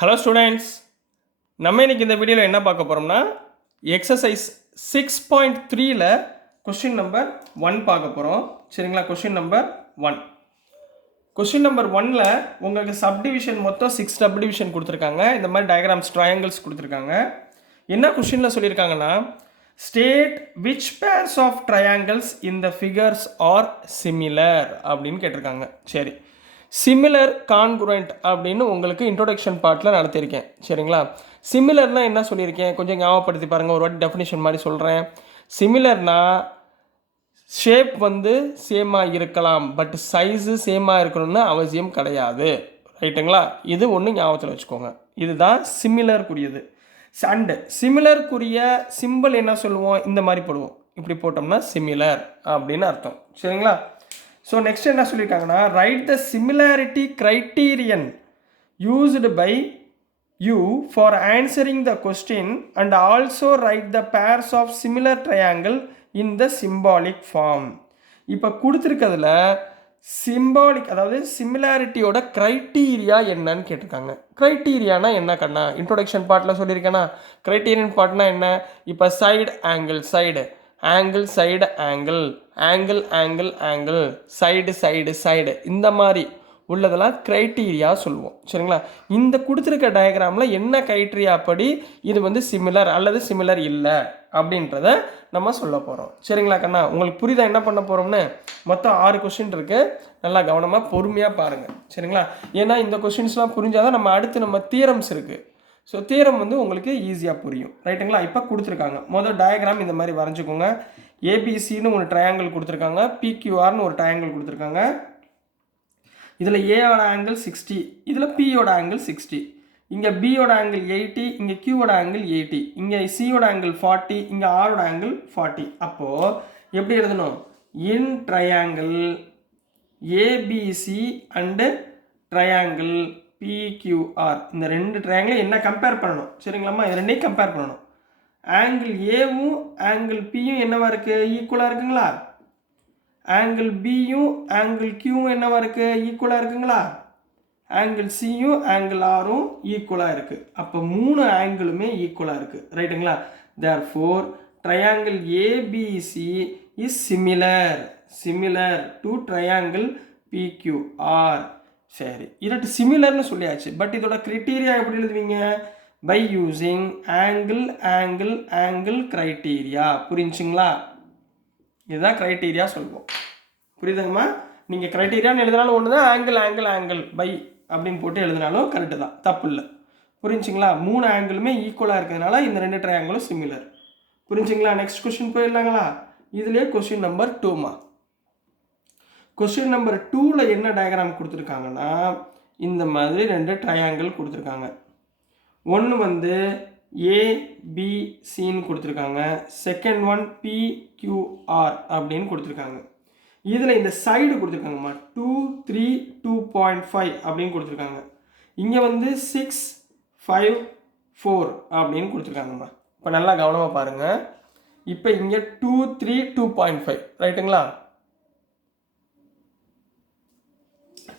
Hello students, நம்ம இன்னைக்கு இந்த வீடியோவில் என்ன பார்க்க போகிறோம்னா எக்ஸசைஸ் 6.3ல் கொஸ்டின் நம்பர் 1 பார்க்க போகிறோம். சரிங்களா? கொஸ்டின் நம்பர் 1 கொஸ்டின் நம்பர் 1ல் உங்களுக்கு சப்டிவிஷன் மொத்தம் 6 சப்டிவிஷன் கொடுத்துருக்காங்க. இந்த மாதிரி டயக்ராம்ஸ் ட்ரையாங்கிள்ஸ் கொடுத்துருக்காங்க. என்ன கொஸ்டினில் சொல்லியிருக்காங்கன்னா, state which pairs of triangles in the figures are similar அப்படின்னு கேட்டிருக்காங்க. சரி, சிமிலர் கான்குரண்ட் அப்படின்னு உங்களுக்கு இன்ட்ரோடக்ஷன் பார்ட்டில் நடத்தியிருக்கேன். சரிங்களா? சிமிலர்னா என்ன சொல்லியிருக்கேன் கொஞ்சம் ஞாபகப்படுத்தி பாருங்கள். ஒரு வாட்டி டெஃபினிஷன் மாதிரி சொல்கிறேன். சிமிலர்னா ஷேப் வந்து சேமாக இருக்கலாம், பட் சைஸு சேமாக இருக்கணும்னு அவசியம் கிடையாது. ரைட்டுங்களா? இது ஒன்று ஞாபகத்தில் வச்சுக்கோங்க. இதுதான் சிமிலருக்குரியது. அண்டு சிமிலருக்குரிய சிம்பிள் என்ன சொல்லுவோம்? இந்த மாதிரி போடுவோம். இப்படி போட்டோம்னா சிமிலர் அப்படின்னு அர்த்தம். சரிங்களா? ஸோ நெக்ஸ்ட் என்ன சொல்லியிருக்காங்கன்னா, write the similarity criterion used by you for answering the question and also write the pairs of similar triangle in the symbolic form. இப்போ கொடுத்துருக்கிறதுல சிம்பாலிக், அதாவது சிமிலாரிட்டியோட க்ரைட்டீரியா என்னன்னு கேட்டிருக்காங்க. க்ரைட்டீரியானா என்ன கண்ணா? இன்ட்ரோடக்ஷன் பார்ட்டில் சொல்லியிருக்கேன்னா, க்ரைட்டீரியன் பார்ட்னா என்ன? இப்போ side angle, side angle, side angle, angle angle angle, side side side, இந்த மாதிரி உள்ளதெல்லாம் க்ரைட்டீரியா சொல்லுவோம். சரிங்களா? இந்த கொடுத்துருக்க டயக்ராமில் என்ன க்ரைட்டீரியா படி இது வந்து சிமிலர் அல்லது சிமிலர் இல்லை அப்படின்றத நம்ம சொல்ல போகிறோம். சரிங்களா கண்ணா? உங்களுக்கு புரியுதா என்ன பண்ண போகிறோம்னு? மொத்தம் 6 கொஸ்டின் இருக்குது. நல்லா கவனமாக பொறுமையாக பாருங்கள். சரிங்களா? ஏன்னா இந்த கொஸ்டின்ஸ்லாம் புரிஞ்சாதான் நம்ம அடுத்து நம்ம தியரம்ஸ் இருக்குது. ஸோ தியரம் வந்து உங்களுக்கு ஈஸியாக புரியும். ரைட்டுங்களா? இப்போ கொடுத்துருக்காங்க. முதல் டயக்ராம் இந்த மாதிரி வரைஞ்சிக்கோங்க. ஏபிசின்னு ஒரு ட்ரையாங்கிள் கொடுத்துருக்காங்க, பிக்யூஆர்னு ஒரு ட்ரையாங்கிள் கொடுத்துருக்காங்க. இதில் ஏயோட ஆங்கிள் 60, இதில் பியோட ஆங்கிள் 60, இங்கே பியோட ஆங்கிள் 80, இங்கே கியூவோட ஆங்கிள் 80, இங்கே சியோட ஆங்கிள் 40, இங்கே ஆரோட ஆங்கிள் 40. அப்போது எப்படி எழுதணும்? In triangle ABC and triangle PQR, இந்த ரெண்டு ட்ரையாங்கிள் என்ன கம்பேர் பண்ணணும்? சரிங்களாம்மா? இது ரெண்டையும் கம்பேர் பண்ணணும். ஆங்கிள் ஏவும் ஆங்கிள் பியும் என்னவா இருக்குது? ஈக்குவலாக இருக்குங்களா? ஆங்கிள் பியும் ஆங்கிள் கியூவும் என்னவா இருக்குது? ஈக்குவலாக இருக்குங்களா? ஆங்கிள் சியும் ஆங்கிள் ஆரும் ஈக்குவலாக இருக்குது. அப்போ 3 ஆங்கிளுமே ஈக்குவலாக இருக்குது. ரைட்டுங்களா? Therefore triangle ABC is similar to triangle PQR. சரி, இரண்டு சிமிலர்னு சொல்லியாச்சு. பட் இதோட கிரைட்டீரியா எப்படி எழுதுவீங்க? By using angle angle angle criteria. புரிஞ்சுங்களா? இதுதான் கிரைட்டீரியா சொல்லுவோம். புரியுதுங்கம்மா? நீங்கள் கிரைட்டீரியான்னு எழுதினாலும் ஒன்று தான், ஆங்கிள் ஆங்கிள் ஆங்கிள் பை அப்படின்னு போட்டு எழுதினாலும் கரெக்டு தான், தப்பு இல்லை. புரிஞ்சுங்களா? 3 ஆங்கிளுமே ஈக்குவலாக இருக்கிறதுனால இந்த 2 ட்ரையாங்கிளும் சிமிலர். புரிஞ்சுங்களா? நெக்ஸ்ட் கொஸ்டின் போயிடலாங்களா? இதுலேயே கொஸ்டின் நம்பர் 2மா. கொஸ்டின் நம்பர் 2ல் என்ன டயக்ராம் கொடுத்துருக்காங்கன்னா, இந்த மாதிரி 2 ட்ரையாங்கிள் கொடுத்துருக்காங்க. ஒன்று வந்து ஏபிசின்னு கொடுத்துருக்காங்க, செகண்ட் ஒன் பிக்யூஆர் அப்படின்னு கொடுத்துருக்காங்க. இதில் இந்த சைடு கொடுத்துருக்காங்கம்மா 2, 3, 2.5 அப்படின்னு கொடுத்துருக்காங்க. இங்கே வந்து 6, 5, 4 அப்படின்னு கொடுத்துருக்காங்கம்மா. இப்போ நல்லா கவனமாக பாருங்கள். இப்போ இங்கே 2, 3, 2.5 ரைட்டுங்களா?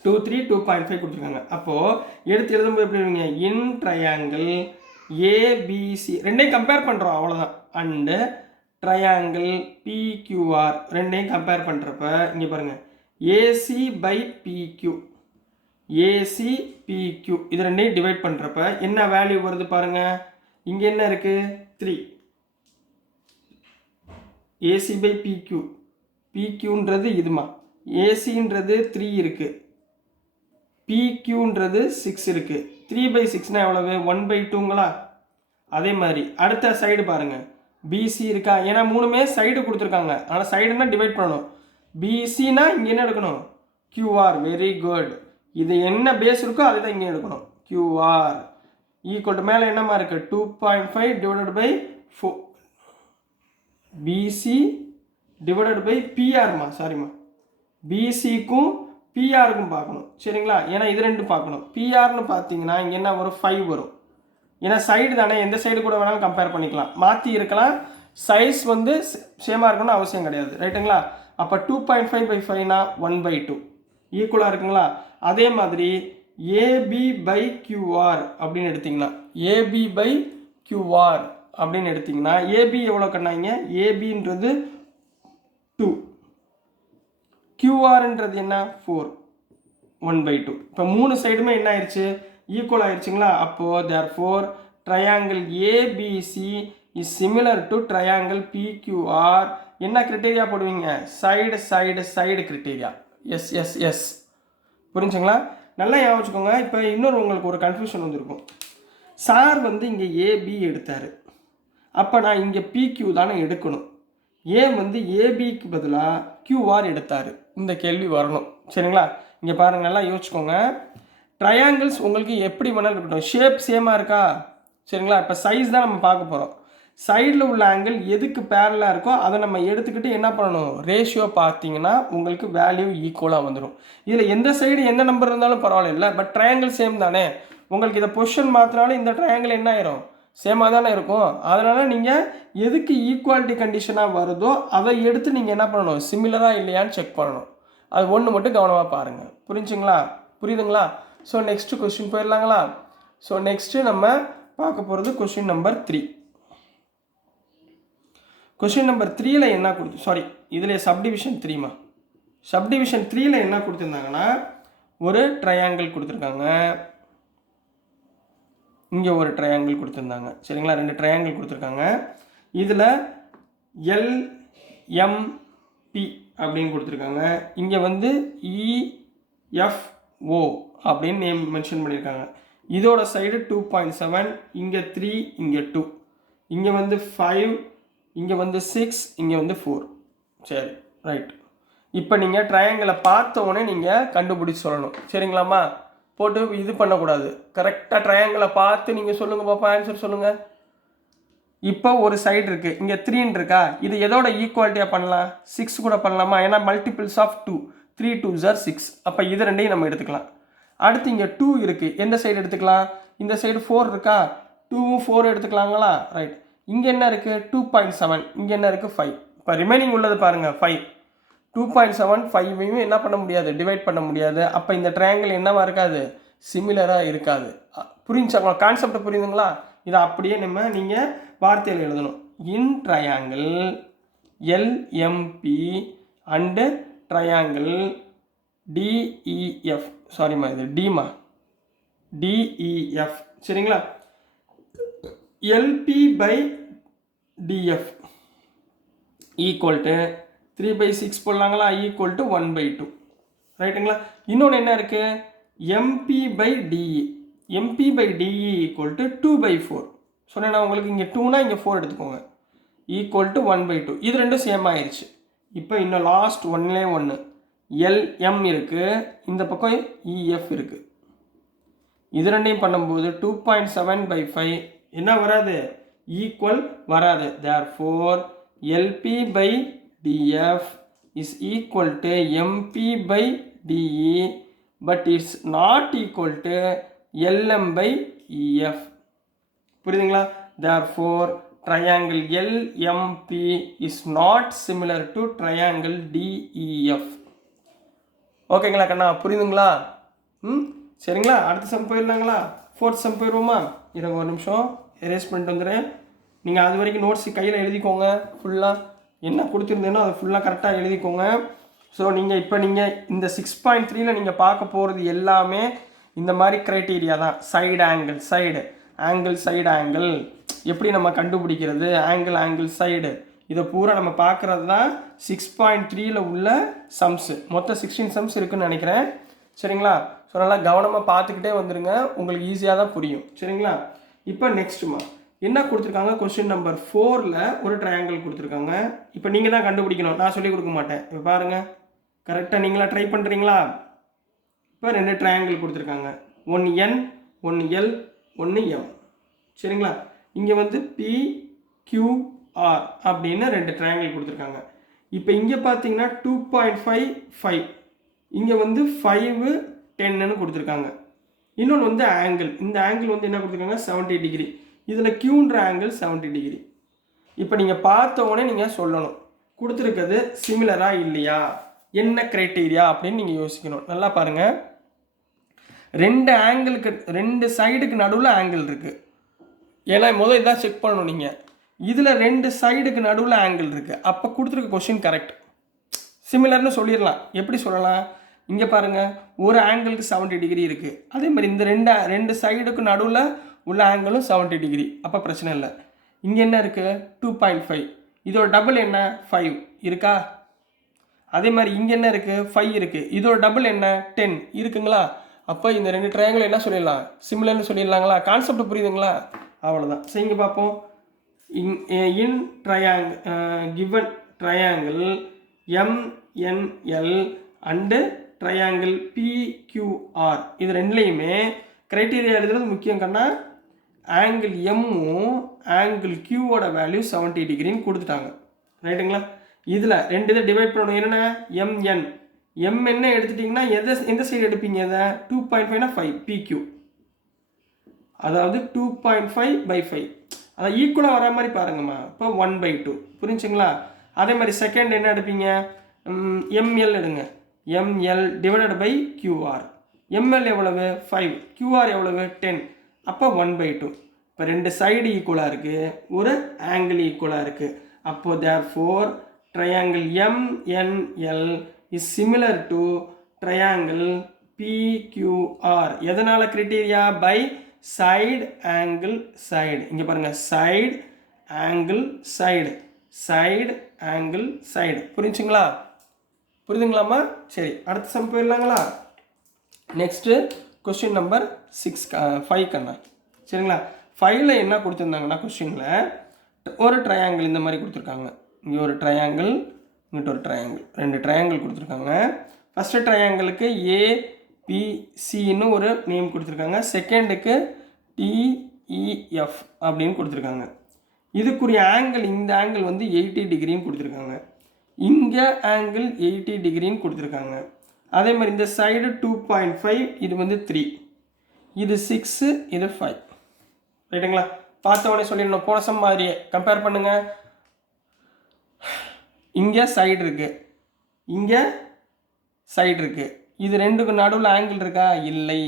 2, 3, 2.5 கொடுத்துருக்காங்க. அப்போது எடுத்து எழுதும்போது எப்படி இருங்க? இன் ட்ரையாங்கிள் ஏபிசி ரெண்டையும் கம்பேர் பண்ணுறோம், அவ்வளோதான். அண்டு ட்ரையாங்கிள் பிக்யூஆர் ரெண்டையும் கம்பேர் பண்ணுறப்ப இங்கே பாருங்கள், ஏசி பை பிக்யூ, ஏசி பிக்யூ இது ரெண்டையும் டிவைட் பண்ணுறப்ப என்ன வேல்யூ வருது பாருங்கள். இங்கே என்ன இருக்குது? 3. ஏசி பை பிக்யூ, பிக்யூன்றது இதுமா, ஏசின்றது 3 இருக்குது, பிக்யூன்றது 6 இருக்குது. 3/6னா எவ்வளவு? 1/2ங்களா? அதே மாதிரி அடுத்த சைடு பாருங்கள், பிசி இருக்கா? ஏன்னா 3மே சைடு கொடுத்துருக்காங்க, ஆனால் சைடுனா டிவைட் பண்ணணும். பிசினா இங்கே என்ன எடுக்கணும்? கியூஆர். Very good. இது என்ன பேஸ் இருக்கோ அதை தான் இங்கே எடுக்கணும். கியூஆர் ஈக்குவல் டு மேலே என்னமா இருக்குது? 2.5 divided by 4 PC divided by பிஆர்மா. சாரிம்மா, பிசிக்கும் பிஆருக்கும் பார்க்கணும். சரிங்களா? ஏன்னா இது ரெண்டும் பார்க்கணும். பிஆர்னு பார்த்தீங்கன்னா இங்கே என்ன வரும்? 5 வரும். ஏன்னா சைடு தானே, எந்த சைடு கூட வேணாலும் கம்பேர் பண்ணிக்கலாம், மாற்றி இருக்கலாம். சைஸ் வந்து சேமாக இருக்கணும்னு அவசியம் கிடையாது. ரைட்டுங்களா? அப்போ 2.5/5னா 1/2 ஈக்குவலாக இருக்குங்களா? அதே மாதிரி ஏபி பை கியூஆர் அப்படின்னு எடுத்திங்கன்னா ஏபி பை கியூஆர் அப்படின்னு எடுத்திங்கன்னா ஏபி எவ்வளோ கண்ணாங்க? ஏபின்றது 2, கியூஆர்ன்றது என்ன? 4, 1/2. இப்போ 3 சைடுமே என்ன ஆயிடுச்சு? ஈக்குவல் ஆயிடுச்சுங்களா? அப்போது therefore triangle ABC is similar to triangle PQR. என்ன கிரிட்டேரியா போடுவீங்க? Side side side criteria. S S S, புரிஞ்சுங்களா? நல்லா ஞாபகம் வச்சுக்கோங்க. இப்போ இன்னொரு உங்களுக்கு ஒரு கன்ஃபியூஷன் வந்துருக்கும். சார் வந்து இங்கே ஏபி எடுத்தார், அப்போ நான் இங்கே பிக்யூ தானே எடுக்கணும், ஏன் வந்து ஏபிக்கு பதிலாக கியூஆர் எடுத்தார்? இந்த கேள்வி வரணும். சரிங்களா? இங்கே பாருங்கள், நல்லா யோசிச்சுக்கோங்க. ட்ரையாங்கிள்ஸ் உங்களுக்கு எப்படி வேணாலும் இருக்கட்டும், ஷேப் சேமாக இருக்கா? சரிங்களா? இப்போ சைஸ் தான் நம்ம பார்க்க போகிறோம். சைடில் உள்ள ஆங்கிள் எதுக்கு பேரலாக இருக்கோ அதை நம்ம எடுத்துக்கிட்டு என்ன பண்ணணும்? ரேஷியோ பார்த்தீங்கன்னா உங்களுக்கு வேல்யூ ஈக்குவலாக வந்துடும். இதில் எந்த சைடு எந்த நம்பர் இருந்தாலும் பரவாயில்ல, பட் ட்ரையாங்கிள் சேம் தானே. உங்களுக்கு இதை பொசிஷன் மாற்றினாலும் இந்த ட்ரையாங்கிள் என்ன ஆயிரும்? சேமாக தானே இருக்கும். அதனால் நீங்கள் எதுக்கு ஈக்குவாலிட்டி கண்டிஷனாக வருதோ அதை எடுத்து நீங்கள் என்ன பண்ணணும்? சிமிலராக இல்லையான்னு செக் பண்ணணும். அது ஒன்று மட்டும் கவனமாக பாருங்கள். புரிஞ்சுங்களா? புரியுதுங்களா? ஸோ நெக்ஸ்ட்டு கொஸ்டின் போயிடலாங்களா? ஸோ நெக்ஸ்ட்டு நம்ம பார்க்க போகிறது கொஸ்டின் நம்பர் 3. கொஸ்டின் நம்பர் 3ல் என்ன கொடுத்து, சாரி இதில் சப்டிவிஷன் 3மா, சப்டிவிஷன் 3ல் என்ன கொடுத்துருந்தாங்கன்னா ஒரு ட்ரையாங்கிள் கொடுத்துருக்காங்க, இங்கே ஒரு ட்ரையாங்கிள் கொடுத்துருந்தாங்க. சரிங்களா? 2 ட்ரையாங்கிள் கொடுத்துருக்காங்க. இதில் எல்எம்பி அப்படின்னு கொடுத்துருக்காங்க. இங்கே வந்து இஎஃப்ஓ அப்படின்னு நேம் மென்ஷன் பண்ணியிருக்காங்க. இதோட சைடு 2.7, இங்கே 3, இங்கே 2, இங்கே வந்து 5, இங்கே வந்து 6, இங்கே வந்து 4. சரி, ரைட். இப்போ நீங்கள் ட்ரையாங்கிளை பார்த்த உடனே நீங்கள் கண்டுபிடிச்சி சொல்லணும். சரிங்களாம்மா? போட்டு இது பண்ணக்கூடாது. கரெக்டாக ட்ரையாங்கிளை பார்த்து நீங்கள் சொல்லுங்கள் பாப்பா, ஆன்சர் சொல்லுங்கள். இப்போ ஒரு சைடு இருக்குது, இங்கே 3 இருக்கா? இது எதோட ஈக்குவாலிட்டியாக பண்ணலாம்? 6 கூட பண்ணலாமா? ஏன்னா மல்டிபிள்ஸ் ஆஃப் 2, 3 2s are 6. அப்போ இது ரெண்டையும் நம்ம எடுத்துக்கலாம். அடுத்து இங்கே 2 இருக்குது, எந்த சைடு எடுத்துக்கலாம்? இந்த சைடு 4 இருக்கா? 2வும் 4 எடுத்துக்கலாங்களா? ரைட். இங்கே என்ன இருக்குது? 2.7, இங்கே என்ன இருக்குது? 5. இப்போ ரிமைனிங் உள்ளது பாருங்கள், 5. 2.7 5ஐயும் என்ன பண்ண முடியாது? டிவைட் பண்ண முடியாது. அப்போ இந்த ட்ரையாங்கிள் என்னவா இருக்காது? சிமிலராக இருக்காது. புரிஞ்சுங்களா? கான்செப்ட் புரியுதுங்களா? இதை அப்படியே நீங்கள் வார்த்தையில் எழுதணும். In triangle LMB and triangle DEF, சாரிம்மா இது டிமா, டிஇஎஃப். சரிங்களா? LB by DF equal to 3/6 போடலாங்களா? Equal to 1/2. ரைட்டுங்களா? இன்னொன்று என்ன இருக்குது? MB by DE, MB by DE equal to 2/4. சொன்னேன்னா உங்களுக்கு இங்கே 2னா இங்கே 4 எடுத்துக்கோங்க. Equal to 1/2. இது ரெண்டும் சேம் ஆயிடுச்சு. இப்போ இன்னும் லாஸ்ட் ஒன்லேயே ஒன்று எல்எம் இருக்குது, இந்த பக்கம் இஎஃப் இருக்குது. இது ரெண்டையும் பண்ணும்போது 2.7/5 என்ன வராது? ஈக்குவல் வராது. therefore LP by DF is equal to MP by DE, but it's not equal to LM by EF. புரியுதுங்களா? therefore triangle LMP is not similar to triangle DEF. ஓகேங்களா கண்ணா? புரியுதுங்களா? சரிங்களா? அடுத்த சம் போயிடலாங்களா? 4th some போயிடுவோமா? இருங்க ஒரு நிமிஷம் erase பண்ணிட்டு வந்துடுறேன். நீங்கள் அது வரைக்கும் நோட்ஸ் கையில் எழுதிக்கோங்க. ஃபுல்லாக என்ன கொடுத்துருந்தேனோ அதை ஃபுல்லாக கரெக்டாக எழுதிக்கோங்க. ஸோ நீங்கள் இப்போ நீங்கள் இந்த 6.3ல் நீங்கள் பார்க்க போகிறது எல்லாமே இந்த மாதிரி க்ரைட்டீரியா தான். Side angle, side angle, side angle எப்படி நம்ம கண்டுபிடிக்கிறது, ஆங்கிள் சைடு, இதை பூரா நம்ம பார்க்குறது தான் 6.3ல் உள்ள சம்ஸு. மொத்தம் 16 சம்ஸ் இருக்குதுன்னு நினைக்கிறேன். சரிங்களா? ஸோ நல்லா கவனமாக பார்த்துக்கிட்டே வந்துடுங்க, உங்களுக்கு ஈஸியாக தான் புரியும். சரிங்களா? இப்போ நெக்ஸ்ட்டுமா என்ன கொடுத்துருக்காங்க? கொஸ்டின் நம்பர் 4ல் ஒரு ட்ரையாங்கிள் கொடுத்துருக்காங்க. இப்போ நீங்கள் தான் கண்டுபிடிக்கணும், நான் சொல்லிக் கொடுக்க மாட்டேன். இப்போ பாருங்கள், கரெக்டாக நீங்களா ட்ரை பண்ணுறீங்களா? இப்போ 2 ட்ரையாங்கிள் கொடுத்துருக்காங்க. 1N 1L 1M. சரிங்களா? இங்கே வந்து PQR அப்படின்னு 2 ட்ரையாங்கிள் கொடுத்துருக்காங்க. இப்போ இங்கே பார்த்தீங்கன்னா 2.5 5, இங்கே வந்து 5 10ன்னு கொடுத்துருக்காங்க. இன்னொன்று வந்து ஆங்கிள், இந்த ஆங்கிள் வந்து என்ன கொடுத்துருக்காங்க? 70 டிகிரி. இதில் Qன்ற ஆங்கிள் 70 டிகிரி. இப்போ நீங்கள் பார்த்த உடனே நீங்கள் சொல்லணும் கொடுத்துருக்கிறது சிமிலரா இல்லையா, என்ன க்ரைட்டீரியா அப்படின்னு நீங்கள் யோசிக்கணும். நல்லா பாருங்கள். ரெண்டு ஆங்கிளுக்கு ரெண்டு சைடுக்கு நடுவில் ஆங்கிள் இருக்குது. ஏன்னா முதல் இதான் செக் பண்ணணும் நீங்கள். இதில் ரெண்டு சைடுக்கு நடுவில் ஆங்கிள் இருக்குது. அப்போ கொடுத்துருக்க கொஷின் கரெக்ட். சிமிலர்னு சொல்லிடலாம். எப்படி சொல்லலாம்? இங்கே பாருங்கள், ஒரு ஆங்கிளுக்கு 70 டிகிரி இருக்குது. அதே மாதிரி இந்த ரெண்டு சைடுக்கு நடுவில் உள்ள ஆங்கிளும் 70 டிகிரி. அப்போ பிரச்சனை இல்லை. இங்கே என்ன இருக்குது? 2.5. இதோட டபுள் என்ன? 5 இருக்கா? அதே மாதிரி இங்கே என்ன இருக்குது? 5 இருக்குது. இதோட டபுள் என்ன? 10 இருக்குங்களா? அப்போ இந்த ரெண்டு ட்ரையாங்கிள் என்ன சொல்லிடலாம்? சிமிலர்னு சொல்லிடலாங்களா? கான்செப்ட் புரியுதுங்களா? அவ்வளோதான். சரி, இங்கே பார்ப்போம். இன் triangle given triangle MNL and triangle PQR இது ரெண்டுலேயுமே க்ரைட்டீரியா எழுதுறது முக்கியம். கண்ணா ஆங்கிள் எம்மும் ஆங்கிள் கியூவோட வேல்யூ 70 டிகிரின்னு கொடுத்துட்டாங்க. ரைட்டுங்களா? இதில் ரெண்டு இதை டிவைட் பண்ணணும். என்னென்ன? MN என்ன எடுத்துட்டிங்கன்னா எந்த சைடு எடுப்பீங்க? இதை 2.5னா 5 PQ, அதாவது 2.5/5. அதை ஈக்குவலாக வர மாதிரி பாருங்கம்மா. இப்போ 1/2 புரிஞ்சுங்களா? அதே மாதிரி செகண்ட் என்ன எடுப்பீங்க? ML எடுங்க. ML divided by QR. ML எவ்வளவு? 5. QR எவ்வளவு? 10. அப்போ 1/2. இப்போ ரெண்டு சைடு ஈக்குவலாக இருக்குது, ஒரு ஆங்கிள் ஈக்குவலாக இருக்குது. அப்போது therefore triangle MNL is similar to triangle PQR. எதனால் criteria? By side angle side. இங்கே பாருங்கள், side angle side, side angle side. புரிஞ்சுங்களா? புரியுதுங்களாம்மா? சரி, அடுத்த சம் போயிடலாங்களா? நெக்ஸ்ட்டு கொஸ்டின் நம்பர் 5 கண்ணா. சரிங்களா? 5ல் என்ன கொடுத்துருந்தாங்கன்னா கொஸ்டினில் ஒரு ட்ரையாங்கிள் இந்த மாதிரி கொடுத்துருக்காங்க. இங்கே ஒரு ட்ரையாங்கிள், இங்கிட்ட ஒரு ட்ரையாங்கிள், ரெண்டு ட்ரையாங்கிள் கொடுத்துருக்காங்க. ஃபஸ்ட்டு ட்ரையாங்கிளுக்கு ABCன்னு ஒரு நேம் கொடுத்துருக்காங்க. செகண்டுக்கு TEF அப்படின்னு கொடுத்துருக்காங்க. இதுக்குரிய ஆங்கிள், இந்த ஆங்கிள் வந்து 80 டிகிரின்னு கொடுத்துருக்காங்க. இங்கே ஆங்கிள் 80 டிகிரின்னு கொடுத்துருக்காங்க. அதே மாதிரி இந்த சைடு 2.5, இது வந்து 3, இது 6, இது 5. ரைட்டுங்களா? பார்த்த உடனே சொல்லிடணும். போன சம் மாதிரியே கம்பேர் பண்ணுங்கள். இங்கே சைடு இருக்குது, இங்கே சைடு இருக்குது. இது ரெண்டுக்கு நடுவில் ஆங்கிள் இருக்கா? இல்லை.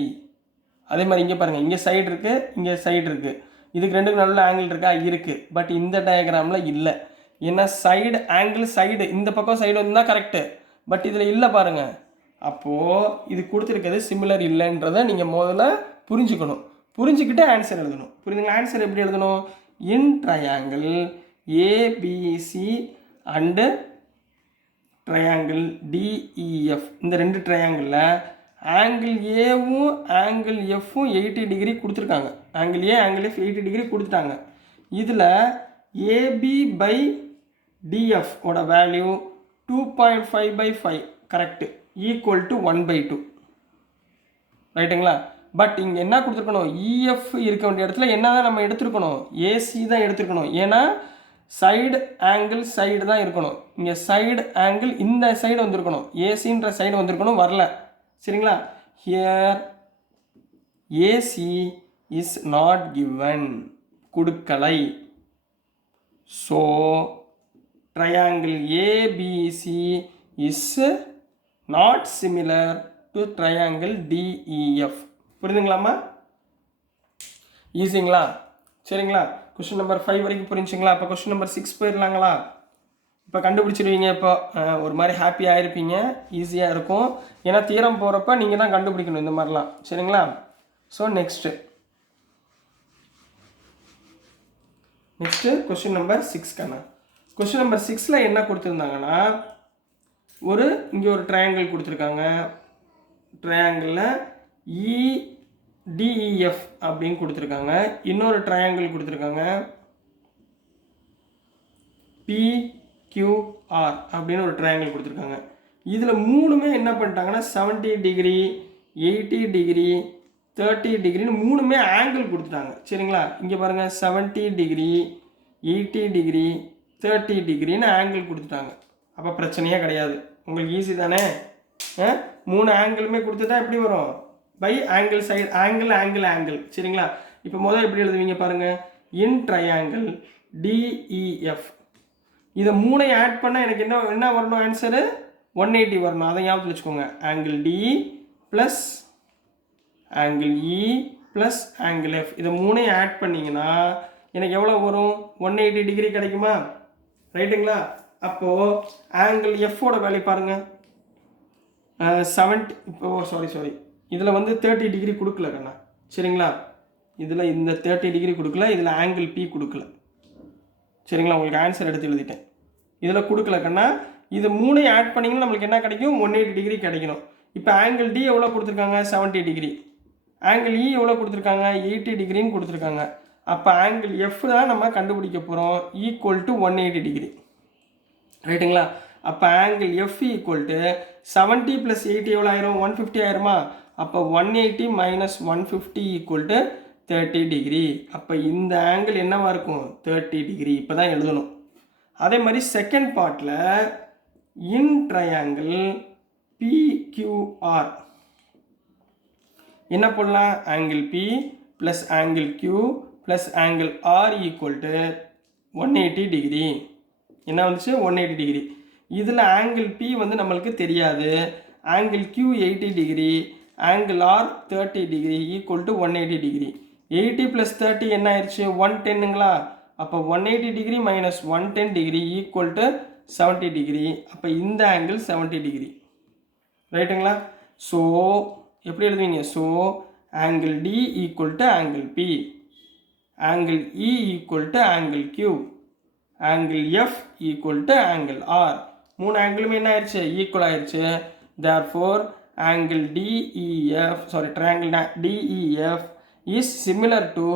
அதே மாதிரி இங்கே பாருங்கள், இங்கே சைடு இருக்குது, இங்கே சைடு இருக்குது. இதுக்கு ரெண்டுக்கு நடுவில் ஆங்கிள் இருக்கா? இருக்குது. பட் இந்த டயக்ராமில் இல்லை. ஏன்னா சைடு ஆங்கிள் சைடு, இந்த பக்கம் சைடு வந்து தான் கரெக்டு, பட் இதில் இல்லை பாருங்கள். அப்போது இது கொடுத்துருக்கிறது சிமிலர் இல்லைன்றதை நீங்கள் முதல்ல புரிஞ்சுக்கணும். புரிஞ்சுக்கிட்டு ஆன்சர் எழுதணும். புரியுதுங்களா? ஆன்சர் எப்படி எழுதணும்? In triangle ABC and triangle DEF, இந்த ரெண்டு ட்ரையாங்கிளில் ஆங்கிள் ஏவும் ஆங்கிள் எஃப்பும் 80 டிகிரி கொடுத்துருக்காங்க. ஆங்கிள் ஏ ஆங்கிள் எஃப் 80 டிகிரி கொடுத்துட்டாங்க. இதில் AB/DF ஓட வேல்யூ 2.5/5 கரெக்டு, ஈக்குவல் டு 1/2. ரைட்டுங்களா? பட் இங்கே என்ன கொடுத்துருக்கணும்? EF இருக்க வேண்டிய இடத்துல என்ன தான் நம்ம எடுத்துருக்கணும்? AC தான் எடுத்துருக்கணும். ஏன்னா சைடு ஆங்கிள் சைடு தான் இருக்கணும். இங்கே சைடு ஆங்கிள் இந்த சைடு வந்திருக்கணும், ஏசின்ற சைடு வந்திருக்கணும், வரல. சரிங்களா? Here AC is not given, கொடுக்கலை. So triangle ABC is not similar to triangle DEF. புரியுதுங்களாம்மா? ஈஸிங்களா? சரிங்களா? கொஸ்டின் நம்பர் 5 வரைக்கும் புரிஞ்சுங்களா? அப்போ கொஸ்டின் நம்பர் 6 போயிடலாங்களா? இப்போ கண்டுபிடிச்சிடுவீங்க. இப்போ ஒரு மாதிரி ஹாப்பியாக இருப்பீங்க, ஈஸியாக இருக்கும். ஏன்னா தீரம் போகிறப்ப நீங்கள் தான் கண்டுபிடிக்கணும் இந்த மாதிரிலாம். சரிங்களா? ஸோ நெக்ஸ்ட்டு கொஸ்டின் நம்பர் 6 கண்ணா. கொஸ்டின் நம்பர் 6ல் என்ன கொடுத்துருந்தாங்கன்னா, இங்கே ஒரு ட்ரையாங்கிள் கொடுத்துருக்காங்க. ட்ரையாங்கிளில் EDEF அப்படின்னு கொடுத்துருக்காங்க. இன்னொரு ட்ரையாங்கிள் கொடுத்துருக்காங்க PQR அப்படின்னு ஒரு ட்ரையாங்கிள் கொடுத்துருக்காங்க. இதில் மூணுமே என்ன பண்ணிட்டாங்கன்னா 70 டிகிரி, 80 டிகிரி, 30 டிகிரின்னு மூணுமே ஆங்கிள் கொடுத்துட்டாங்க. சரிங்களா? இங்கே பாருங்கள், 70 டிகிரி, 80 டிகிரி, 30 டிகிரின்னு ஆங்கிள் கொடுத்துட்டாங்க. அப்போ பிரச்சனையே கிடையாது, உங்களுக்கு ஈஸி தானே. மூணு ஆங்கிளுமே கொடுத்துட்டா எப்படி வரும்? By angle side, angle angle angle. சரிங்களா? இப்போ முதல்ல எப்படி எழுதுவீங்க பாருங்கள். இன் ட்ரையாங்கிள் DEF, இதை மூணையும் ஆட் பண்ணால் எனக்கு என்ன வரணும்? ஆன்சரு 180 வரணும். அதை ஞாபகத்தில் வச்சுக்கோங்க. ஆங்கிள் D ப்ளஸ் ஆங்கிள் இ ப்ளஸ் ஆங்கிள் எஃப். இதை மூணையும் ஆட் பண்ணிங்கன்னா எனக்கு எவ்வளோ வரும்? 180 டிகிரி கிடைக்குமா? ரைட்டுங்களா? அப்போது ஆங்கிள் எஃப்போட வேல்யூ பாருங்கள், 70. இப்போ சாரி இதில் வந்து 30 டிகிரி கொடுக்கல கண்ணா, சரிங்களா? இதில் இந்த 30 டிகிரி கொடுக்கல, இதில் ஆங்கிள் பி கொடுக்கல, சரிங்களா? உங்களுக்கு ஆன்சர் எடுத்து எழுதிட்டேன். இதில் கொடுக்கல கண்ணா. இது மூணையும் ஆட் பண்ணிங்கன்னா நம்மளுக்கு என்ன கிடைக்கும்? 180 டிகிரி கிடைக்கணும். இப்போ ஆங்கிள் டி எவ்வளோ கொடுத்துருக்காங்க? 70 டிகிரி. ஆங்கிள் இ எவ்வளோ கொடுத்துருக்காங்க? 80 டிகிரின்னு கொடுத்துருக்காங்க. அப்போ ஆங்கிள் எஃப் தான் நம்ம கண்டுபிடிக்க போகிறோம், ஈக்குவல் டு 180 டிகிரி. ரைட்டுங்களா? அப்போ ஆங்கிள் எஃப் ஈக்குவல் டு 70 + 80 எவ்வளோ ஆயிரும்? 150 ஆயிருமா? அப்போ 180 - 150 ஈக்குவல் டு 30 டிகிரி. அப்போ இந்த ஆங்கிள் என்னவாக இருக்கும்? 30 டிகிரி. இப்போ தான் எழுதணும். அதே மாதிரி செகண்ட் பார்ட்டில் இன் ட்ரையாங்கிள் PQR என்ன பண்ணலாம்? Angle P plus angle Q plus angle R equal to 180 degree. என்ன வந்துச்சு? 180 டிகிரி. இதில் ஆங்கிள் P வந்து நம்மளுக்கு தெரியாது. Angle Q 80 degree, angle R 30 degree equal to 180 degree. 80 + 30 என்ன ஆயிடுச்சு? 110ங்களா? அப்போ 180 degree minus 110 degree equal to 70 degree. அப்போ இந்த ஆங்கிள் 70 டிகிரி. ரைட்டுங்களா? ஸோ எப்படி எழுதுவீங்க? So angle D equal to angle P, angle E equal to angle Q, angle F equal to angle R. மூணு ஆங்கிளுமே என்ன ஆயிடுச்சு? ஈக்குவல் ஆயிடுச்சு. Therefore angle DEF triangle DEF is similar to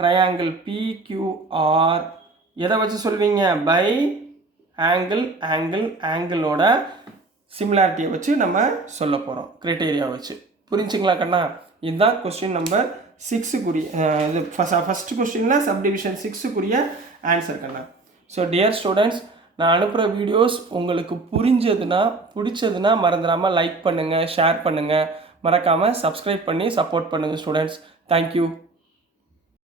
triangle PQR. எதை வச்சு சொல்வீங்க? பை ஆங்கிளோட சிமிலாரிட்டியை வச்சு நம்ம சொல்ல போகிறோம், க்ரைட்டீரியா வச்சு. புரிஞ்சுங்களா கண்ணா? இதுதான் கொஸ்டின் நம்பர் 6க்குரிய இது ஃபஸ்ட்டு கொஸ்டினில் சப்டிவிஷன் 6க்குரிய ஆன்சர் கண்ணா. ஸோ டியர் ஸ்டூடெண்ட்ஸ், நான் அனுப்புகிற வீடியோஸ் உங்களுக்கு பிடிச்சதுன்னா மறந்துடாமல் லைக் பண்ணுங்கள், ஷேர் பண்ணுங்கள், மறக்காமல் சப்ஸ்கிரைப் பண்ணி சப்போர்ட் பண்ணுங்கள் ஸ்டூடெண்ட்ஸ். தேங்க்யூ.